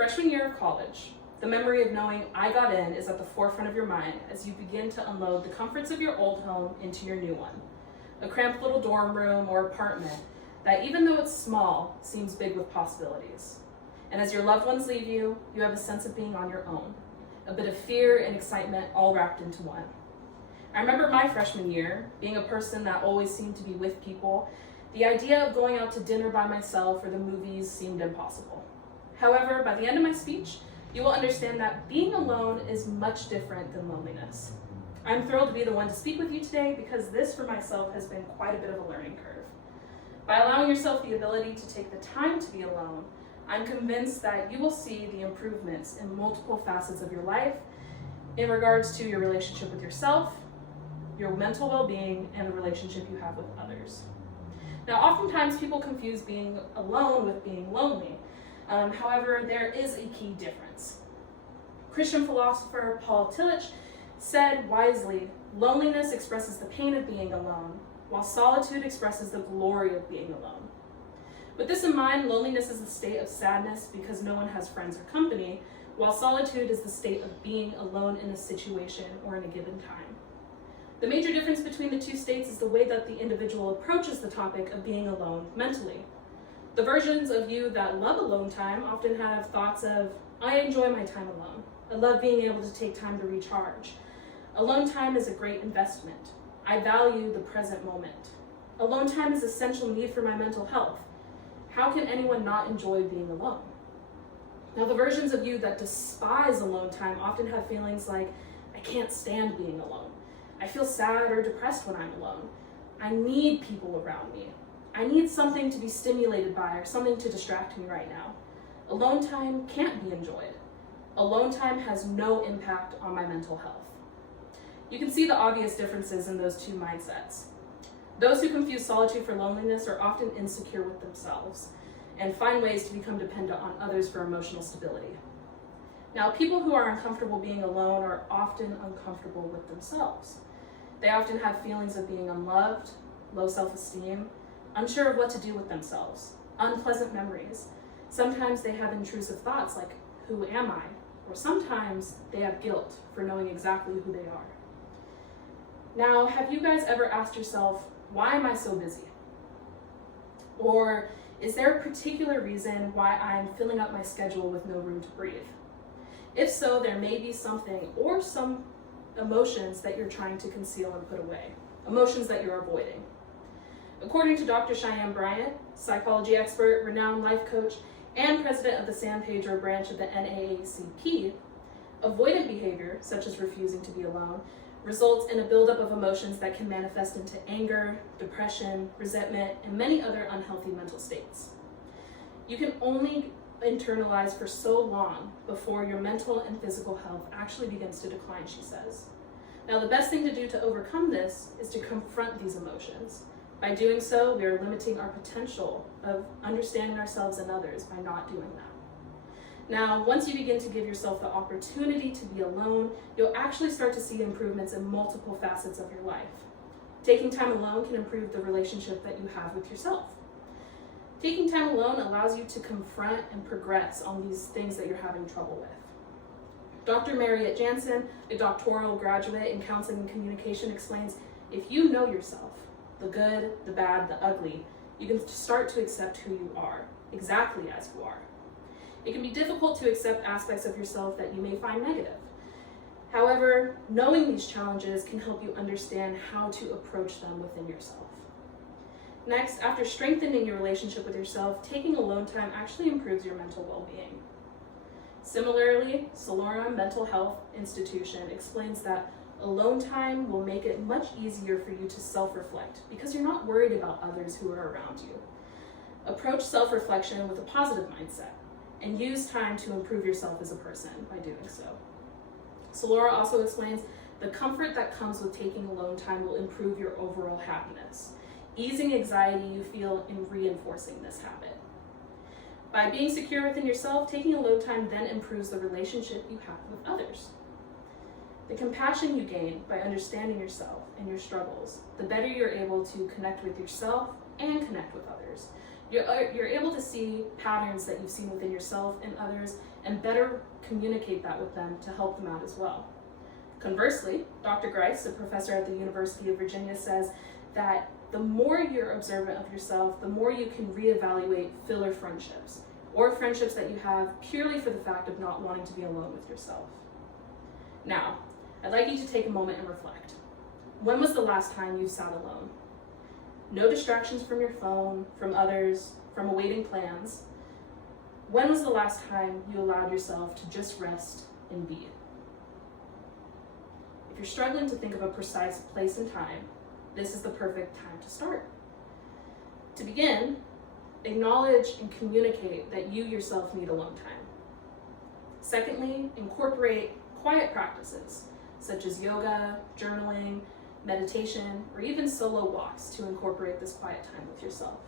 Freshman year of college, the memory of knowing I got in is at the forefront of your mind as you begin to unload the comforts of your old home into your new one. A cramped little dorm room or apartment that, even though it's small, seems big with possibilities. And as your loved ones leave you, you have a sense of being on your own. A bit of fear and excitement all wrapped into one. I remember my freshman year, being a person that always seemed to be with people, the idea of going out to dinner by myself or the movies seemed impossible. However, by the end of my speech, you will understand that being alone is much different than loneliness. I'm thrilled to be the one to speak with you today because this for myself has been quite a bit of a learning curve. By allowing yourself the ability to take the time to be alone, I'm convinced that you will see the improvements in multiple facets of your life in regards to your relationship with yourself, your mental well-being, and the relationship you have with others. Now, oftentimes people confuse being alone with being lonely. However, there is a key difference. Christian philosopher Paul Tillich said wisely, loneliness expresses the pain of being alone, while solitude expresses the glory of being alone. With this in mind, loneliness is the state of sadness because no one has friends or company, while solitude is the state of being alone in a situation or in a given time. The major difference between the two states is the way that the individual approaches the topic of being alone mentally. The versions of you that love alone time often have thoughts of, I enjoy my time alone. I love being able to take time to recharge. Alone time is a great investment. I value the present moment. Alone time is an essential need for my mental health. How can anyone not enjoy being alone? Now, the versions of you that despise alone time often have feelings like, I can't stand being alone. I feel sad or depressed when I'm alone. I need people around me. I need something to be stimulated by or something to distract me right now. Alone time can't be enjoyed. Alone time has no impact on my mental health. You can see the obvious differences in those two mindsets. Those who confuse solitude for loneliness are often insecure with themselves and find ways to become dependent on others for emotional stability. Now, people who are uncomfortable being alone are often uncomfortable with themselves. They often have feelings of being unloved, low self-esteem, unsure of what to do with themselves, unpleasant memories. Sometimes they have intrusive thoughts like, who am I? Or sometimes they have guilt for knowing exactly who they are. Now, have you guys ever asked yourself, why am I so busy? Or is there a particular reason why I'm filling up my schedule with no room to breathe? If so, there may be something or some emotions that you're trying to conceal and put away, emotions that you're avoiding. According to Dr. Cheyenne Bryant, psychology expert, renowned life coach, and president of the San Pedro branch of the NAACP, avoidant behavior, such as refusing to be alone, results in a buildup of emotions that can manifest into anger, depression, resentment, and many other unhealthy mental states. You can only internalize for so long before your mental and physical health actually begins to decline, she says. Now, the best thing to do to overcome this is to confront these emotions. By doing so, we are limiting our potential of understanding ourselves and others by not doing that. Now, once you begin to give yourself the opportunity to be alone, you'll actually start to see improvements in multiple facets of your life. Taking time alone can improve the relationship that you have with yourself. Taking time alone allows you to confront and progress on these things that you're having trouble with. Dr. Mariette Jansen, a doctoral graduate in counseling and communication, explains, if you know yourself, the good, the bad, the ugly, you can start to accept who you are, exactly as you are. It can be difficult to accept aspects of yourself that you may find negative. However, knowing these challenges can help you understand how to approach them within yourself. Next, after strengthening your relationship with yourself, taking alone time actually improves your mental well-being. Similarly, Solara Mental Health Institution explains that alone time will make it much easier for you to self-reflect because you're not worried about others who are around you. Approach self-reflection with a positive mindset and use time to improve yourself as a person by doing so. Solara also explains the comfort that comes with taking alone time will improve your overall happiness, easing anxiety you feel in reinforcing this habit. By being secure within yourself, taking alone time then improves the relationship you have with others. The compassion you gain by understanding yourself and your struggles, the better you're able to connect with yourself and connect with others. You're able to see patterns that you've seen within yourself and others and better communicate that with them to help them out as well. Conversely, Dr. Grice, a professor at the University of Virginia, says that the more you're observant of yourself, the more you can reevaluate filler friendships, or friendships that you have purely for the fact of not wanting to be alone with yourself. Now, I'd like you to take a moment and reflect. When was the last time you sat alone? No distractions from your phone, from others, from awaiting plans. When was the last time you allowed yourself to just rest and be? If you're struggling to think of a precise place and time, this is the perfect time to start. To begin, acknowledge and communicate that you yourself need alone time. Secondly, incorporate quiet practices such as yoga, journaling, meditation, or even solo walks to incorporate this quiet time with yourself.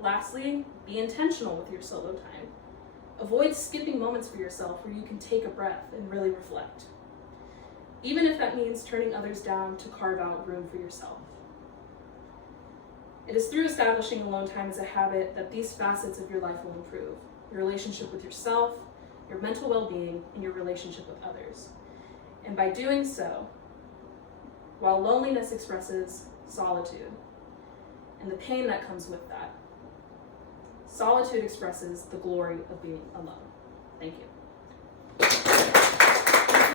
Lastly, be intentional with your solo time. Avoid skipping moments for yourself where you can take a breath and really reflect, even if that means turning others down to carve out room for yourself. It is through establishing alone time as a habit that these facets of your life will improve: your relationship with yourself, your mental well-being, and your relationship with others. And by doing so, while loneliness expresses solitude and the pain that comes with that, solitude expresses the glory of being alone. Thank you.